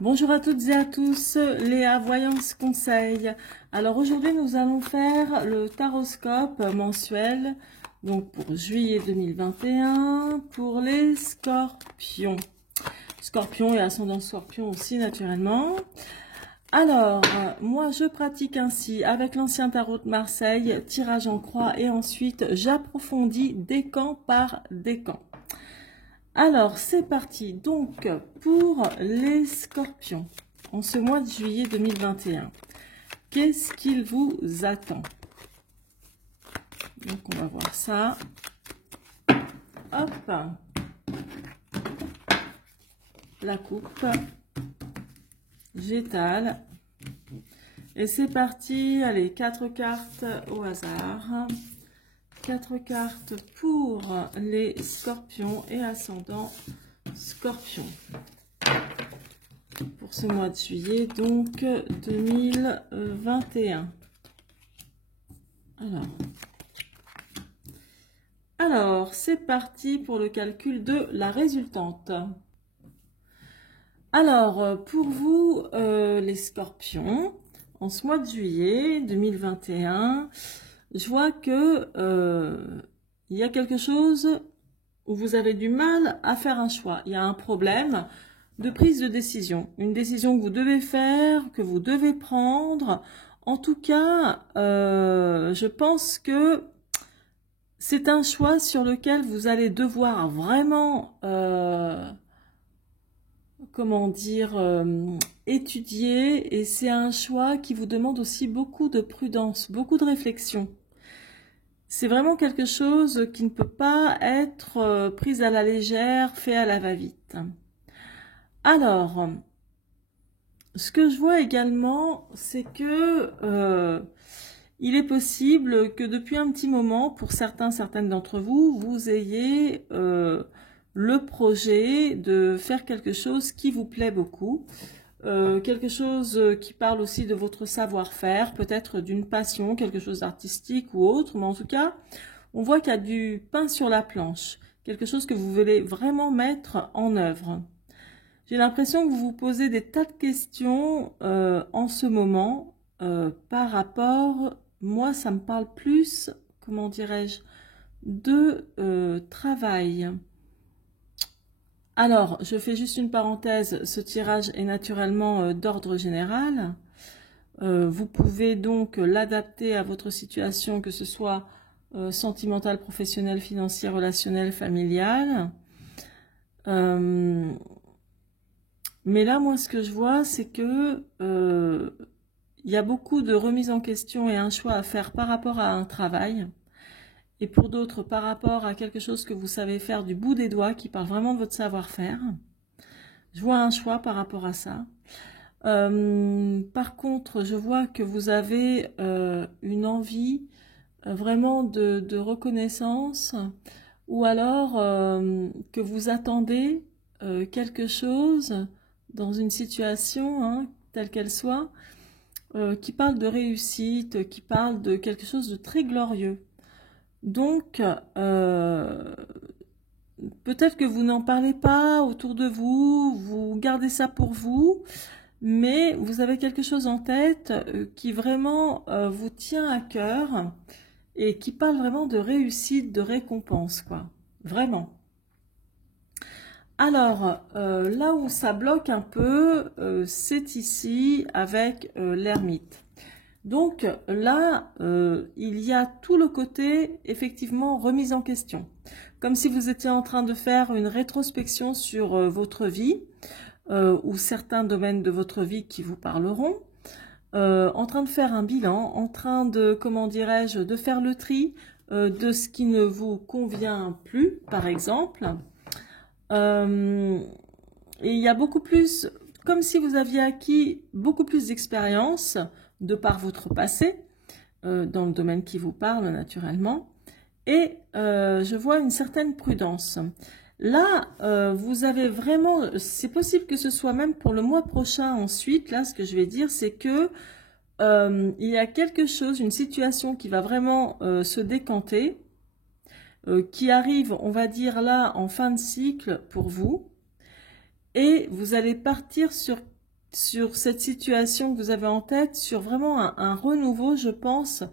Bonjour à toutes et à tous, Léa Voyance Conseil. Alors aujourd'hui nous allons faire le taroscope mensuel, donc pour juillet 2021, pour les scorpions. Scorpion et ascendant scorpion aussi naturellement. Alors, moi je pratique ainsi avec l'ancien tarot de Marseille, tirage en croix et ensuite j'approfondis décan par décan. Alors, c'est parti. Donc, pour les scorpions, en ce mois de juillet 2021, qu'est-ce qu'il vous attend? Donc, on va voir ça. Hop. La coupe. J'étale. Et c'est parti. Allez, 4 cartes au hasard. 4 cartes pour les scorpions et ascendant scorpion. Pour ce mois de juillet, donc 2021. Alors c'est parti pour le calcul de la résultante. Alors, pour vous, les scorpions, en ce mois de juillet 2021, je vois que il y a quelque chose où vous avez du mal à faire un choix. Il y a un problème de prise de décision. Une décision que vous devez faire, que vous devez prendre. En tout cas, je pense que c'est un choix sur lequel vous allez devoir vraiment, comment dire, étudier. Et c'est un choix qui vous demande aussi beaucoup de prudence, beaucoup de réflexion. C'est vraiment quelque chose qui ne peut pas être pris à la légère, fait à la va-vite. Alors, ce que je vois également, c'est que il est possible que depuis un petit moment, pour certaines d'entre vous, vous ayez le projet de faire quelque chose qui vous plaît beaucoup. Quelque chose qui parle aussi de votre savoir-faire, peut-être d'une passion, quelque chose d'artistique ou autre, mais en tout cas, on voit qu'il y a du pain sur la planche, quelque chose que vous voulez vraiment mettre en œuvre. J'ai l'impression que vous vous posez des tas de questions en ce moment par rapport, moi ça me parle plus, comment dirais-je, de travail. Alors, je fais juste une parenthèse, ce tirage est naturellement d'ordre général. Vous pouvez donc l'adapter à votre situation, que ce soit sentimentale, professionnelle, financière, relationnelle, familiale. Mais là, moi, ce que je vois, c'est que il y a beaucoup de remises en question et un choix à faire par rapport à un travail. Et pour d'autres, par rapport à quelque chose que vous savez faire du bout des doigts, qui parle vraiment de votre savoir-faire. Je vois un choix par rapport à ça. Par contre, je vois que vous avez une envie vraiment de reconnaissance, ou alors que vous attendez quelque chose dans une situation, hein, telle qu'elle soit, qui parle de réussite, qui parle de quelque chose de très glorieux. Donc, peut-être que vous n'en parlez pas autour de vous, vous gardez ça pour vous, mais vous avez quelque chose en tête qui vraiment vous tient à cœur et qui parle vraiment de réussite, de récompense, quoi. Vraiment. Alors, là où ça bloque un peu, c'est ici avec l'ermite. Donc là, il y a tout le côté, effectivement, remise en question. Comme si vous étiez en train de faire une rétrospection sur votre vie, ou certains domaines de votre vie qui vous parleront, en train de faire un bilan, en train de, comment dirais-je, de faire le tri de ce qui ne vous convient plus, par exemple. Et il y a beaucoup plus, comme si vous aviez acquis beaucoup plus d'expérience, de par votre passé, dans le domaine qui vous parle naturellement, et je vois une certaine prudence. Là, vous avez vraiment, c'est possible que ce soit même pour le mois prochain ensuite, là ce que je vais dire, c'est que il y a quelque chose, une situation qui va vraiment se décanter, qui arrive, on va dire là, en fin de cycle pour vous, et vous allez partir sur sur cette situation que vous avez en tête, sur vraiment un renouveau, je pense,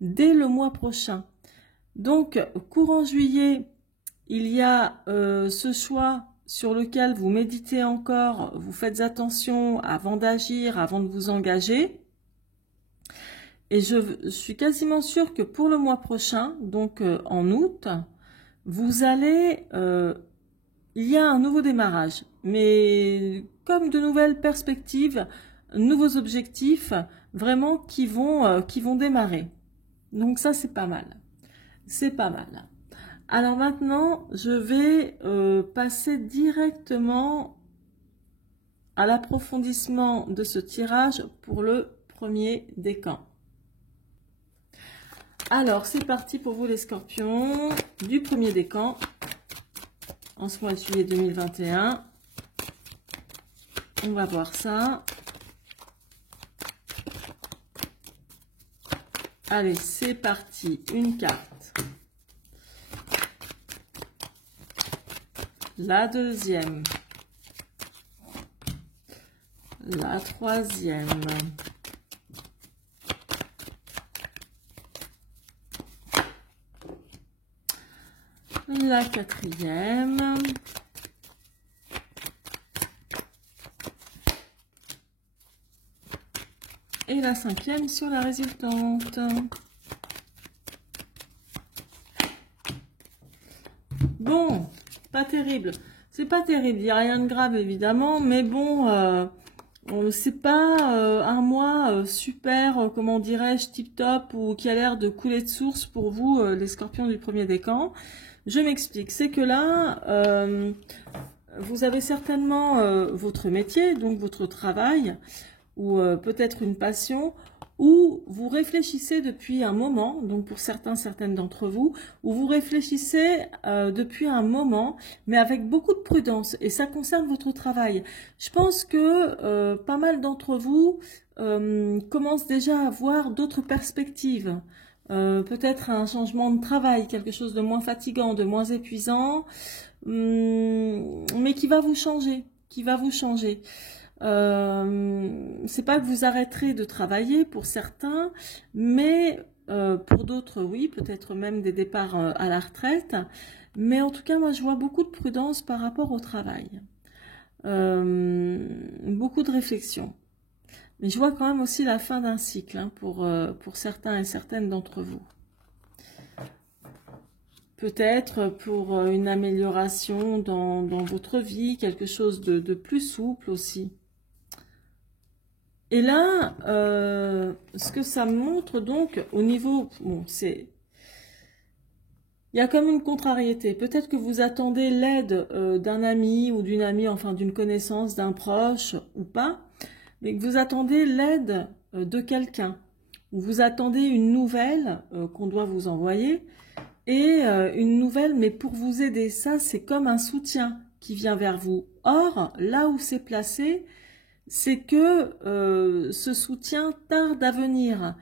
dès le mois prochain. Donc, courant juillet, il y a ce choix sur lequel vous méditez encore, vous faites attention avant d'agir, avant de vous engager. Et je suis quasiment sûre que pour le mois prochain, donc en août, vous allez... il y a un nouveau démarrage, mais comme de nouvelles perspectives, nouveaux objectifs, vraiment qui vont démarrer. Donc ça, c'est pas mal. C'est pas mal. Alors maintenant, je vais passer directement à l'approfondissement de ce tirage pour le premier décan. Alors, c'est parti pour vous les scorpions, du premier décan, en ce mois de juillet 2021. On va voir ça. Allez, c'est parti. Une carte. La deuxième. La troisième. La quatrième. Et la cinquième sur la résultante. Bon, pas terrible. C'est pas terrible, il n'y a rien de grave évidemment, mais bon, c'est pas un mois super, comment dirais-je, tip-top ou qui a l'air de couler de source pour vous, les scorpions du premier décan. Je m'explique, c'est que là, vous avez certainement votre métier, donc votre travail, ou peut-être une passion, où vous réfléchissez depuis un moment, donc pour certains, certaines d'entre vous, où vous réfléchissez depuis un moment, mais avec beaucoup de prudence, et ça concerne votre travail. Je pense que pas mal d'entre vous commencent déjà à avoir d'autres perspectives, peut-être un changement de travail, quelque chose de moins fatigant, de moins épuisant, mais qui va vous changer, c'est pas que vous arrêterez de travailler pour certains, mais pour d'autres, oui, peut-être même des départs à la retraite. Mais en tout cas, moi, je vois beaucoup de prudence par rapport au travail. Beaucoup de réflexion. Mais je vois quand même aussi la fin d'un cycle hein, pour certains et certaines d'entre vous. Peut-être pour une amélioration dans votre vie, quelque chose de plus souple aussi. Et là, ce que ça montre donc au niveau, bon, c'est, il y a comme une contrariété. Peut-être que vous attendez l'aide d'un ami ou d'une amie, enfin d'une connaissance, d'un proche ou pas, mais que vous attendez l'aide de quelqu'un. Ou vous attendez une nouvelle qu'on doit vous envoyer et une nouvelle, mais pour vous aider. Ça, c'est comme un soutien qui vient vers vous. Or, là où c'est placé, c'est que ce soutien tarde à venir.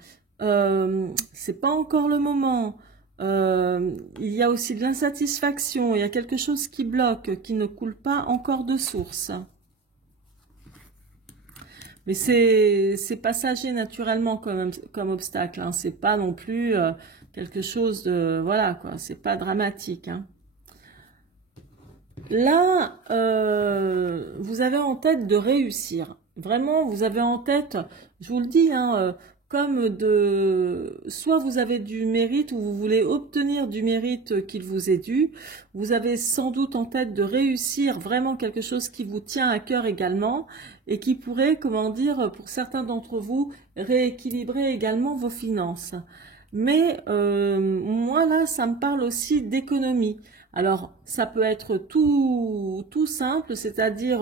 C'est pas encore le moment. Il y a aussi de l'insatisfaction. Il y a quelque chose qui bloque, qui ne coule pas encore de source. Mais c'est passager naturellement comme obstacle. Hein. C'est pas non plus quelque chose de voilà quoi. C'est pas dramatique. Hein. Là, vous avez en tête de réussir. Vraiment, vous avez en tête, je vous le dis, hein, comme de... Soit vous avez du mérite ou vous voulez obtenir du mérite qu'il vous est dû. Vous avez sans doute en tête de réussir vraiment quelque chose qui vous tient à cœur également et qui pourrait, comment dire, pour certains d'entre vous, rééquilibrer également vos finances. Mais moi, là, ça me parle aussi d'économie. Alors, ça peut être tout simple, c'est-à-dire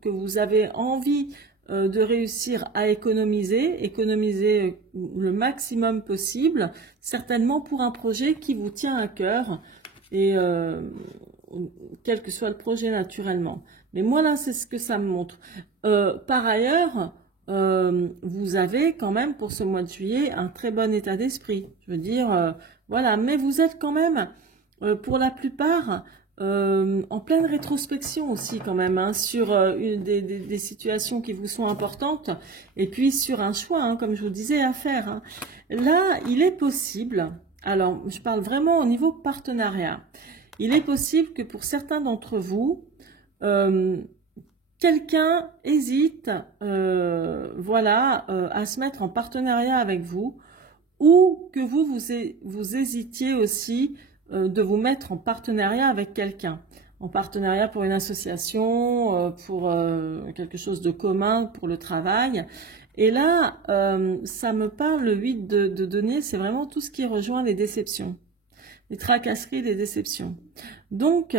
que vous avez envie de réussir à économiser le maximum possible, certainement pour un projet qui vous tient à cœur, et quel que soit le projet naturellement. Mais moi là, c'est ce que ça me montre. Par ailleurs, vous avez quand même pour ce mois de juillet un très bon état d'esprit. Je veux dire, voilà, mais vous êtes quand même... pour la plupart, en pleine rétrospection aussi quand même, hein, sur des situations qui vous sont importantes, et puis sur un choix, hein, comme je vous disais, à faire. Hein. Là, il est possible, alors je parle vraiment au niveau partenariat, il est possible que pour certains d'entre vous, quelqu'un hésite voilà, à se mettre en partenariat avec vous, ou que vous hésitiez aussi de vous mettre en partenariat avec quelqu'un, en partenariat pour une association, pour quelque chose de commun, pour le travail. Et là, ça me parle, le 8 de denier, c'est vraiment tout ce qui rejoint les déceptions, les tracasseries, les déceptions. Donc,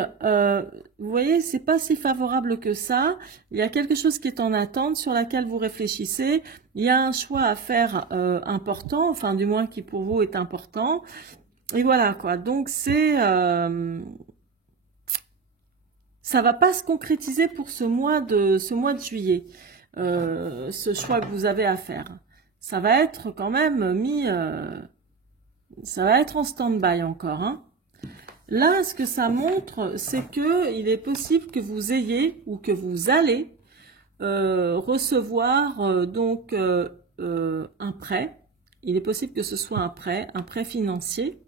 vous voyez, c'est pas si favorable que ça. Il y a quelque chose qui est en attente, sur laquelle vous réfléchissez. Il y a un choix à faire important, enfin du moins qui pour vous est important. Et voilà quoi. Donc c'est, ça va pas se concrétiser pour ce mois de juillet. Ce choix que vous avez à faire, ça va être quand même mis, ça va être en stand-by encore. Hein. Là, ce que ça montre, c'est que il est possible que vous ayez ou que vous allez recevoir donc un prêt. Il est possible que ce soit un prêt financier,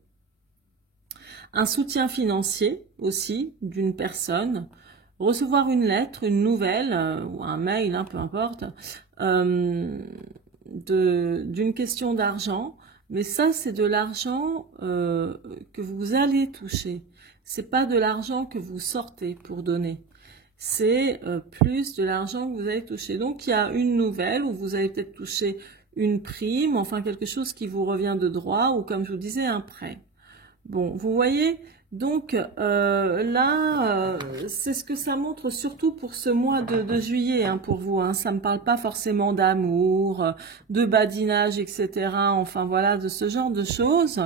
un soutien financier aussi d'une personne, recevoir une lettre, une nouvelle ou un mail, hein, peu importe, d'une question d'argent. Mais ça, c'est de l'argent que vous allez toucher. C'est pas de l'argent que vous sortez pour donner. C'est plus de l'argent que vous allez toucher. Donc, il y a une nouvelle où vous allez peut-être toucher une prime, enfin quelque chose qui vous revient de droit, ou comme je vous disais, un prêt. Bon, vous voyez, donc là, c'est ce que ça montre surtout pour ce mois de juillet, hein, pour vous. Hein. Ça ne me parle pas forcément d'amour, de badinage, etc. Enfin voilà, de ce genre de choses.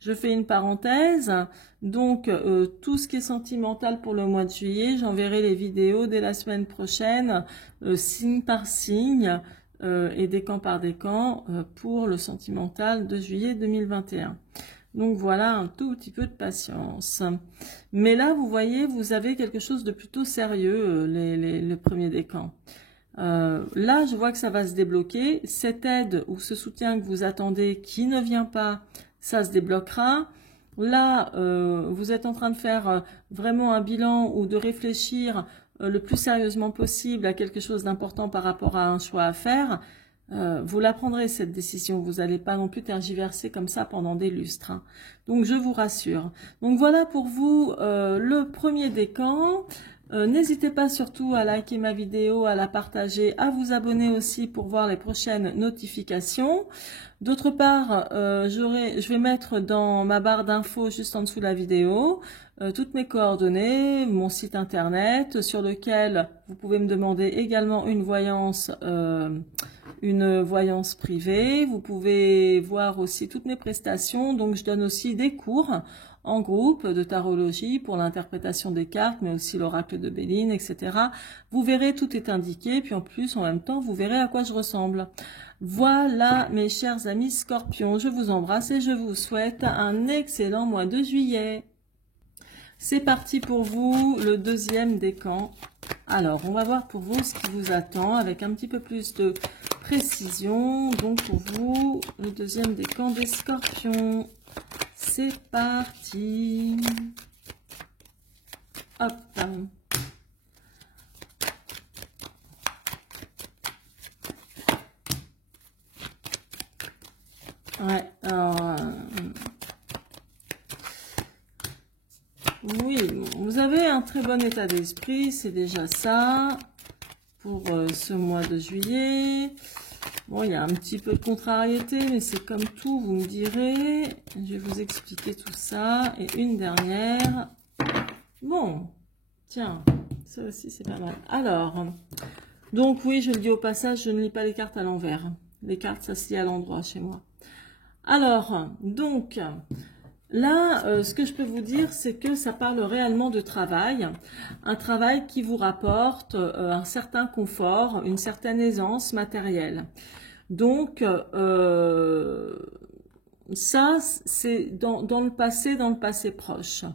Je fais une parenthèse. Donc, tout ce qui est sentimental pour le mois de juillet, j'enverrai les vidéos dès la semaine prochaine, signe par signe, et décan par décan, pour le sentimental de juillet 2021. Donc voilà, un tout petit peu de patience. Mais là, vous voyez, vous avez quelque chose de plutôt sérieux, le premier décan. Là, je vois que ça va se débloquer. Cette aide ou ce soutien que vous attendez qui ne vient pas, ça se débloquera. Là, vous êtes en train de faire vraiment un bilan ou de réfléchir le plus sérieusement possible à quelque chose d'important par rapport à un choix à faire. Vous la prendrez cette décision, vous n'allez pas non plus tergiverser comme ça pendant des lustres. Hein. Donc je vous rassure. Donc voilà pour vous le premier décan. N'hésitez pas surtout à liker ma vidéo, à la partager, à vous abonner aussi pour voir les prochaines notifications. D'autre part, je vais mettre dans ma barre d'infos juste en dessous de la vidéo toutes mes coordonnées, mon site internet sur lequel vous pouvez me demander également une voyance privée. Vous pouvez voir aussi toutes mes prestations. Donc je donne aussi des cours en groupe de tarologie pour l'interprétation des cartes, mais aussi l'oracle de Béline, etc. Vous verrez, tout est indiqué, puis en plus, en même temps, vous verrez à quoi je ressemble. Voilà, mes chers amis scorpions, je vous embrasse et je vous souhaite un excellent mois de juillet. C'est parti pour vous, le deuxième décan. Alors, on va voir pour vous ce qui vous attend avec un petit peu plus de précision. Donc, pour vous, le deuxième décan des scorpions. C'est parti. Hop. Ouais, alors... oui, vous avez un très bon état d'esprit, c'est déjà ça pour ce mois de juillet. Bon, il y a un petit peu de contrariété, mais c'est comme tout, vous me direz. Je vais vous expliquer tout ça. Et une dernière. Bon, tiens, ça aussi c'est pas mal. Alors, donc oui, je le dis au passage, je ne lis pas les cartes à l'envers. Les cartes, ça se lit à l'endroit chez moi. Alors, donc... là, ce que je peux vous dire, c'est que ça parle réellement de travail. Un travail qui vous rapporte un certain confort, une certaine aisance matérielle. Donc, ça, c'est dans le passé proche.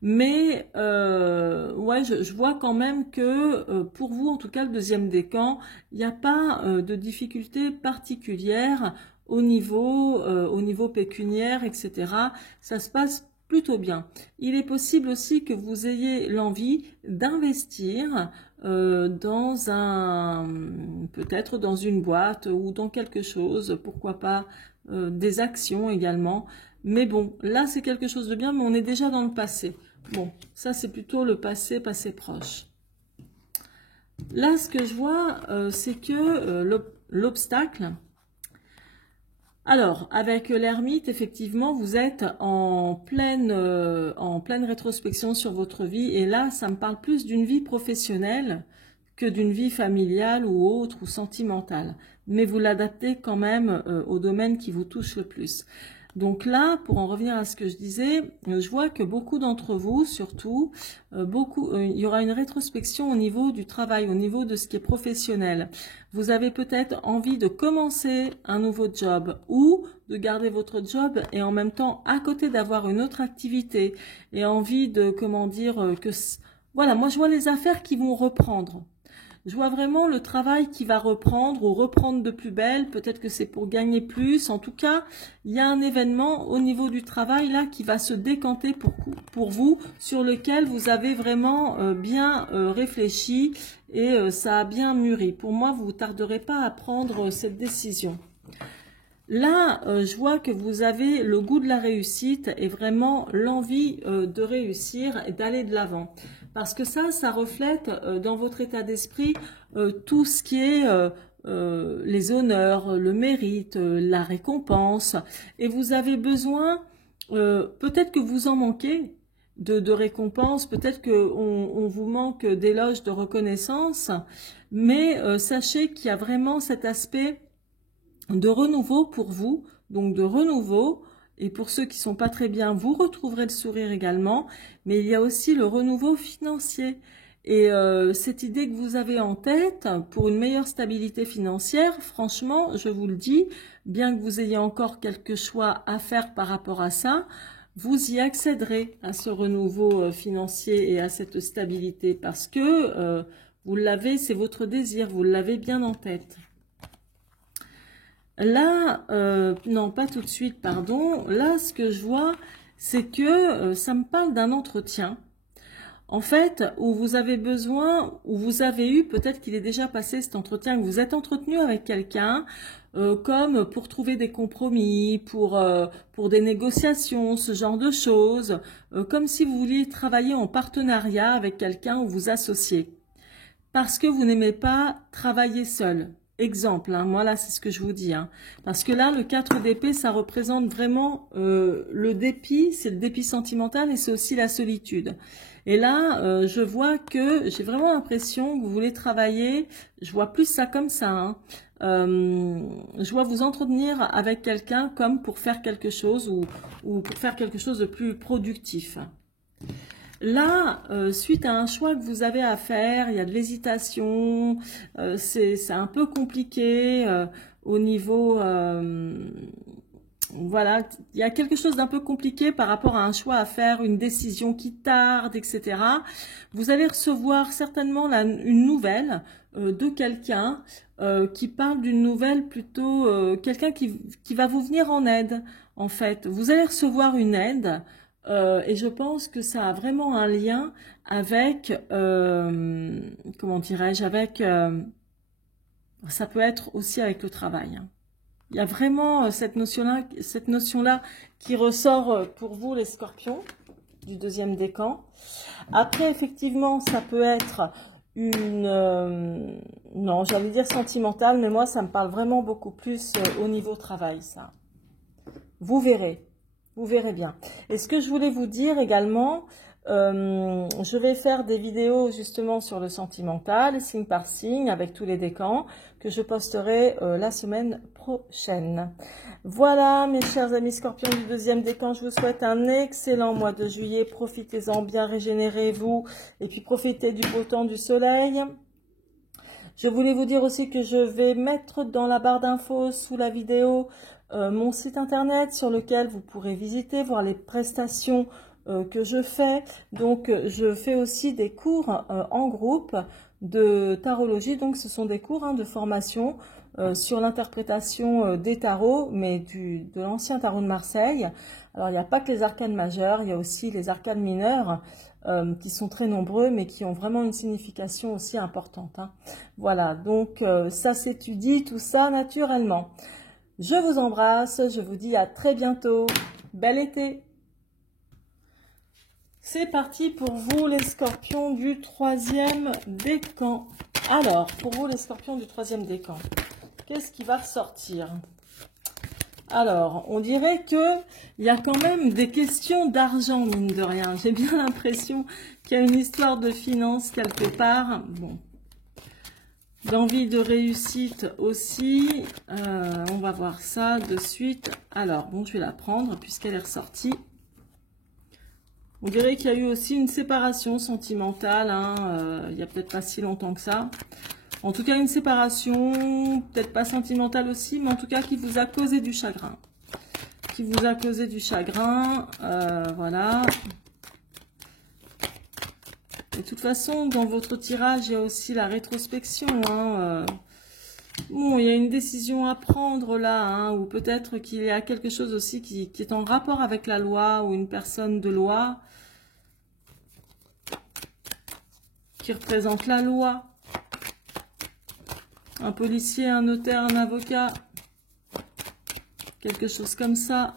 Mais ouais, je vois quand même que pour vous, en tout cas le deuxième décan, il n'y a pas de difficulté particulière au niveau pécuniaire, etc. Ça se passe plutôt bien. Il est possible aussi que vous ayez l'envie d'investir dans peut-être dans une boîte ou dans quelque chose, pourquoi pas des actions également. Mais bon, là c'est quelque chose de bien, mais on est déjà dans le passé. Bon, ça c'est plutôt le passé proche. Là, ce que je vois, c'est que l'obstacle... Alors, avec l'ermite, effectivement, vous êtes en pleine rétrospection sur votre vie. Et là, ça me parle plus d'une vie professionnelle que d'une vie familiale ou autre ou sentimentale. Mais vous l'adaptez quand même au domaine qui vous touche le plus. Donc là, pour en revenir à ce que je disais, je vois que beaucoup d'entre vous, surtout, il y aura une rétrospection au niveau du travail, au niveau de ce qui est professionnel. Vous avez peut-être envie de commencer un nouveau job ou de garder votre job et en même temps, à côté d'avoir une autre activité et envie de, comment dire, voilà, moi je vois les affaires qui vont reprendre. Je vois vraiment le travail qui va reprendre ou reprendre de plus belle. Peut-être que c'est pour gagner plus. En tout cas, il y a un événement au niveau du travail là qui va se décanter pour vous, sur lequel vous avez vraiment bien réfléchi et ça a bien mûri. Pour moi, vous ne tarderez pas à prendre cette décision. Là, je vois que vous avez le goût de la réussite et vraiment l'envie de réussir et d'aller de l'avant. Parce que ça reflète dans votre état d'esprit tout ce qui est les honneurs, le mérite, la récompense. Et vous avez besoin, peut-être que vous en manquez de récompense, peut-être qu'on vous manque d'éloges, de reconnaissance, mais sachez qu'il y a vraiment cet aspect de renouveau pour vous, donc de renouveau. Et pour ceux qui ne sont pas très bien, vous retrouverez le sourire également. Mais il y a aussi le renouveau financier. Et cette idée que vous avez en tête pour une meilleure stabilité financière, franchement, je vous le dis, bien que vous ayez encore quelques choix à faire par rapport à ça, vous y accéderez à ce renouveau financier et à cette stabilité parce que vous l'avez, c'est votre désir, vous l'avez bien en tête. Là, non, pas tout de suite, pardon. Là, ce que je vois, c'est que ça me parle d'un entretien. En fait, où vous avez besoin, où vous avez eu, peut-être qu'il est déjà passé cet entretien, que vous êtes entretenu avec quelqu'un, comme pour trouver des compromis, pour des négociations, ce genre de choses, comme si vous vouliez travailler en partenariat avec quelqu'un ou vous associer. Parce que vous n'aimez pas travailler seul. Exemple, hein, moi là c'est ce que je vous dis, hein, parce que là le 4 d'épée ça représente vraiment le dépit, c'est le dépit sentimental et c'est aussi la solitude. Et là je vois que j'ai vraiment l'impression que vous voulez travailler, je vois plus ça comme ça, hein. Je vois vous entretenir avec quelqu'un comme pour faire quelque chose ou pour faire quelque chose de plus productif. Là, suite à un choix que vous avez à faire, il y a de l'hésitation, c'est un peu compliqué au niveau... voilà, il y a quelque chose d'un peu compliqué par rapport à un choix à faire, une décision qui tarde, etc. Vous allez recevoir certainement une nouvelle de quelqu'un qui parle d'une nouvelle plutôt... quelqu'un qui va vous venir en aide, en fait. Vous allez recevoir une aide... et je pense que ça a vraiment un lien avec, comment dirais-je, avec, ça peut être aussi avec le travail, hein. Il y a vraiment cette notion-là qui ressort pour vous les scorpions du deuxième décan. Après, effectivement, ça peut être une, non, j'allais dire sentimentale, mais moi, ça me parle vraiment beaucoup plus au niveau travail, ça. Vous verrez. Vous verrez bien. Et ce que je voulais vous dire également, je vais faire des vidéos justement sur le sentimental, signe par signe, avec tous les décans, que je posterai la semaine prochaine. Voilà, mes chers amis scorpions du deuxième décan, je vous souhaite un excellent mois de juillet. Profitez-en bien, régénérez-vous, et puis profitez du beau temps du soleil. Je voulais vous dire aussi que je vais mettre dans la barre d'infos sous la vidéo mon site internet sur lequel vous pourrez visiter, voir les prestations que je fais. Donc, je fais aussi des cours en groupe de tarologie. Donc, ce sont des cours de formation sur l'interprétation des tarots, mais de l'ancien tarot de Marseille. Alors, il n'y a pas que les arcanes majeures, il y a aussi les arcanes mineures qui sont très nombreux, mais qui ont vraiment une signification aussi importante. Voilà, donc ça s'étudie, tout ça naturellement. Je vous embrasse, je vous dis à très bientôt. Bel été! C'est parti pour vous les scorpions du 3e décan. Alors, pour vous les scorpions du 3e décan, qu'est-ce qui va ressortir? Alors, on dirait qu'il y a quand même des questions d'argent, mine de rien. J'ai bien l'impression qu'il y a une histoire de finances quelque part. Bon, d'envie de réussite aussi. On va voir ça de suite. Alors, bon, je vais la prendre puisqu'elle est ressortie. On dirait qu'il y a eu aussi une séparation sentimentale. Il n'y a peut-être pas si longtemps que ça. En tout cas, une séparation, peut-être pas sentimentale aussi, mais en tout cas qui vous a causé du chagrin. Qui vous a causé du chagrin, voilà. Et de toute façon, dans votre tirage, il y a aussi la rétrospection. Bon, il y a une décision à prendre là, ou peut-être qu'il y a quelque chose aussi qui est en rapport avec la loi, ou une personne de loi qui représente la loi. Un policier, un notaire, un avocat, quelque chose comme ça.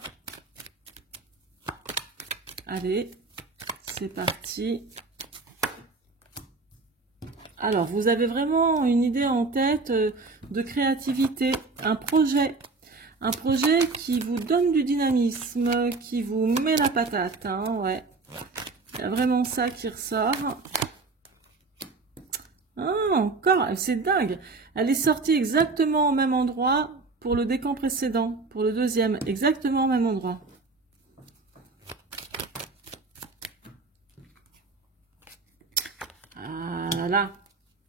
Allez, c'est parti. Alors, vous avez vraiment une idée en tête de créativité, un projet qui vous donne du dynamisme, qui vous met la patate, ouais. Il y a vraiment ça qui ressort. Ah, encore, c'est dingue. Elle est sortie exactement au même endroit pour le décan précédent, pour le 2e, exactement au même endroit. Voilà.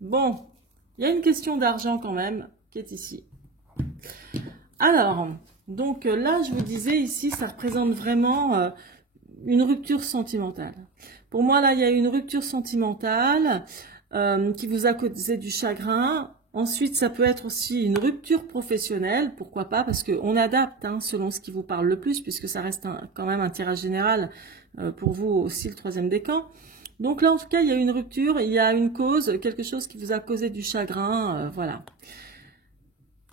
Bon, il y a une question d'argent quand même qui est ici. Alors, donc là, je vous disais ici, ça représente vraiment une rupture sentimentale. Pour moi, là, il y a une rupture sentimentale qui vous a causé du chagrin. Ensuite, ça peut être aussi une rupture professionnelle, pourquoi pas, parce qu'on adapte selon ce qui vous parle le plus, puisque ça reste quand même un tirage général pour vous aussi, le 3e décan. Donc là, en tout cas, il y a une rupture, il y a une cause, quelque chose qui vous a causé du chagrin, voilà.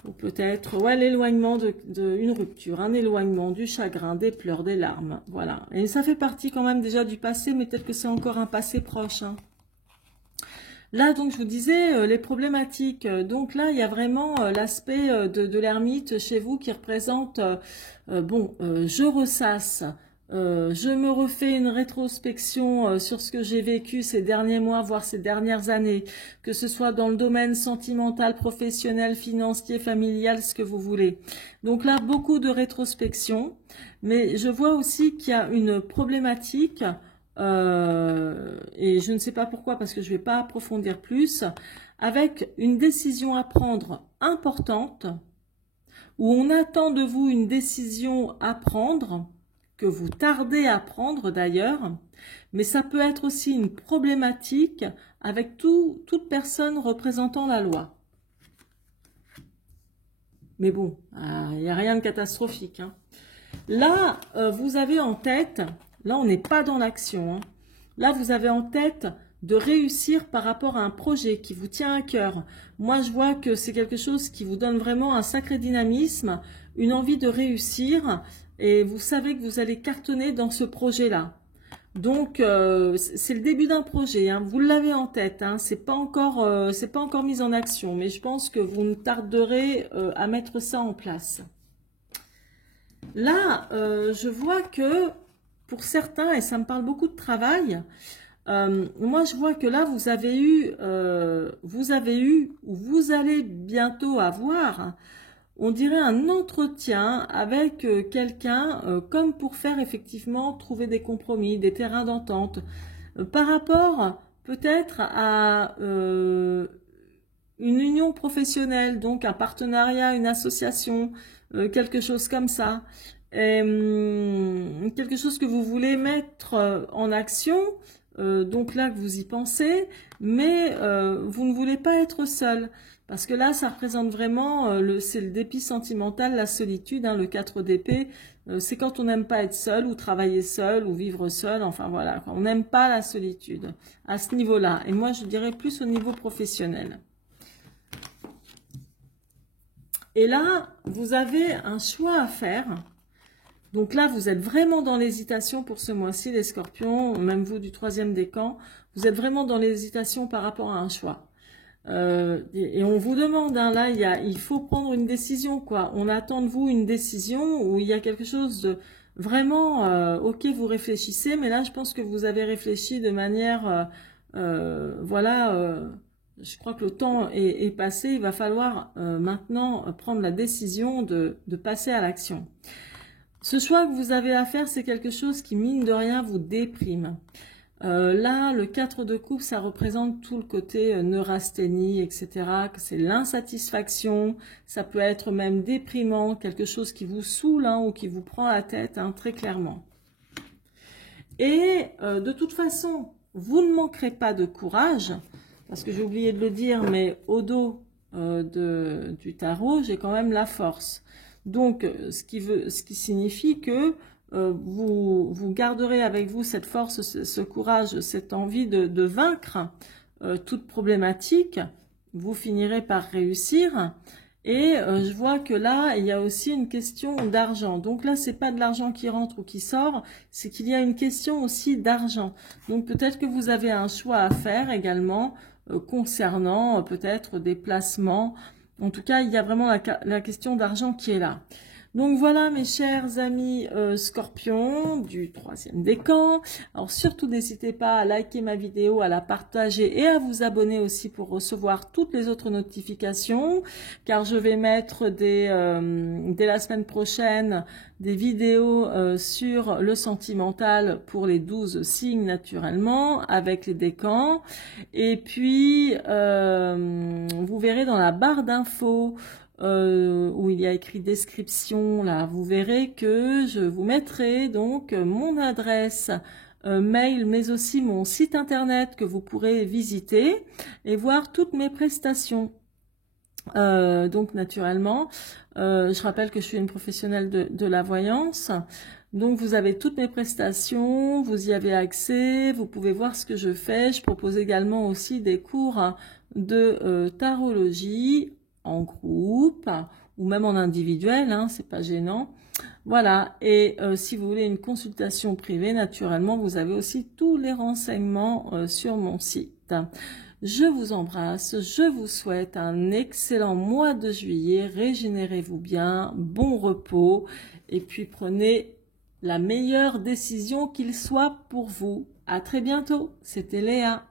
Ou peut-être, ouais, l'éloignement une rupture, un éloignement, du chagrin, des pleurs, des larmes, voilà. Et ça fait partie quand même déjà du passé, mais peut-être que c'est encore un passé proche, Là, donc, je vous disais, les problématiques. Donc là, il y a vraiment l'aspect de l'ermite chez vous qui représente, je ressasse, je me refais une rétrospection sur ce que j'ai vécu ces derniers mois, voire ces dernières années, que ce soit dans le domaine sentimental, professionnel, financier, familial, ce que vous voulez. Donc là, beaucoup de rétrospection, mais je vois aussi qu'il y a une problématique, et je ne sais pas pourquoi, parce que je ne vais pas approfondir plus, avec une décision à prendre importante, où on attend de vous une décision à prendre, que vous tardez à prendre d'ailleurs, mais ça peut être aussi une problématique avec toute personne représentant la loi. Mais bon, il n'y a rien de catastrophique. Là, vous avez en tête, là on n'est pas dans l'action, là vous avez en tête de réussir par rapport à un projet qui vous tient à cœur. Moi, je vois que c'est quelque chose qui vous donne vraiment un sacré dynamisme, une envie de réussir, et vous savez que vous allez cartonner dans ce projet-là. Donc, c'est le début d'un projet, vous l'avez en tête, c'est pas encore mis en action, mais je pense que vous ne tarderez à mettre ça en place. Là, je vois que pour certains, et ça me parle beaucoup de travail, moi je vois que là vous avez eu, ou vous allez bientôt avoir, on dirait un entretien avec quelqu'un, comme pour faire effectivement trouver des compromis, des terrains d'entente, par rapport peut-être à une union professionnelle, donc un partenariat, une association, quelque chose comme ça. Et, quelque chose que vous voulez mettre en action, donc là que vous y pensez, mais vous ne voulez pas être seul. Parce que là, ça représente vraiment, c'est le dépit sentimental, la solitude, hein, le 4 d'épée. C'est quand on n'aime pas être seul, ou travailler seul, ou vivre seul, enfin voilà. On n'aime pas la solitude, à ce niveau-là. Et moi, je dirais plus au niveau professionnel. Et là, vous avez un choix à faire. Donc là, vous êtes vraiment dans l'hésitation pour ce mois-ci, les scorpions, même vous du 3e décan. Vous êtes vraiment dans l'hésitation par rapport à un choix. Et on vous demande, hein, là, il faut prendre une décision, quoi. On attend de vous une décision où il y a quelque chose de vraiment, ok, vous réfléchissez, mais là, je pense que vous avez réfléchi de manière, voilà, je crois que le temps est passé, il va falloir maintenant prendre la décision de passer à l'action. Ce choix que vous avez à faire, c'est quelque chose qui, mine de rien, vous déprime. Là, le 4 de coupe, ça représente tout le côté neurasthénie, etc. C'est l'insatisfaction, ça peut être même déprimant, quelque chose qui vous saoule, hein, ou qui vous prend la tête, hein, très clairement. Et de toute façon, vous ne manquerez pas de courage, parce que j'ai oublié de le dire, mais au dos du tarot, j'ai quand même la force. Donc, ce qui signifie que vous garderez avec vous cette force, ce courage, cette envie de vaincre toute problématique. Vous finirez par réussir. Et je vois que là, il y a aussi une question d'argent. Donc là, c'est pas de l'argent qui rentre ou qui sort, c'est qu'il y a une question aussi d'argent. Donc peut-être que vous avez un choix à faire également concernant peut-être des placements. En tout cas, il y a vraiment la question d'argent qui est là. Donc voilà mes chers amis scorpions du 3e décan. Alors surtout n'hésitez pas à liker ma vidéo, à la partager et à vous abonner aussi pour recevoir toutes les autres notifications. Car je vais mettre dès la semaine prochaine des vidéos sur le sentimental pour les 12 signes naturellement avec les décans. Et puis vous verrez dans la barre d'infos où il y a écrit description, là, vous verrez que je vous mettrai donc mon adresse mail, mais aussi mon site internet que vous pourrez visiter et voir toutes mes prestations. Donc naturellement, je rappelle que je suis une professionnelle de la voyance. Donc vous avez toutes mes prestations, vous y avez accès, vous pouvez voir ce que je fais. Je propose également aussi des cours de tarologie en groupe ou même en individuel, hein, c'est pas gênant. Voilà, et si vous voulez une consultation privée, naturellement, vous avez aussi tous les renseignements sur mon site. Je vous embrasse, je vous souhaite un excellent mois de juillet, régénérez-vous bien, bon repos, et puis prenez la meilleure décision qu'il soit pour vous. À très bientôt, c'était Léa.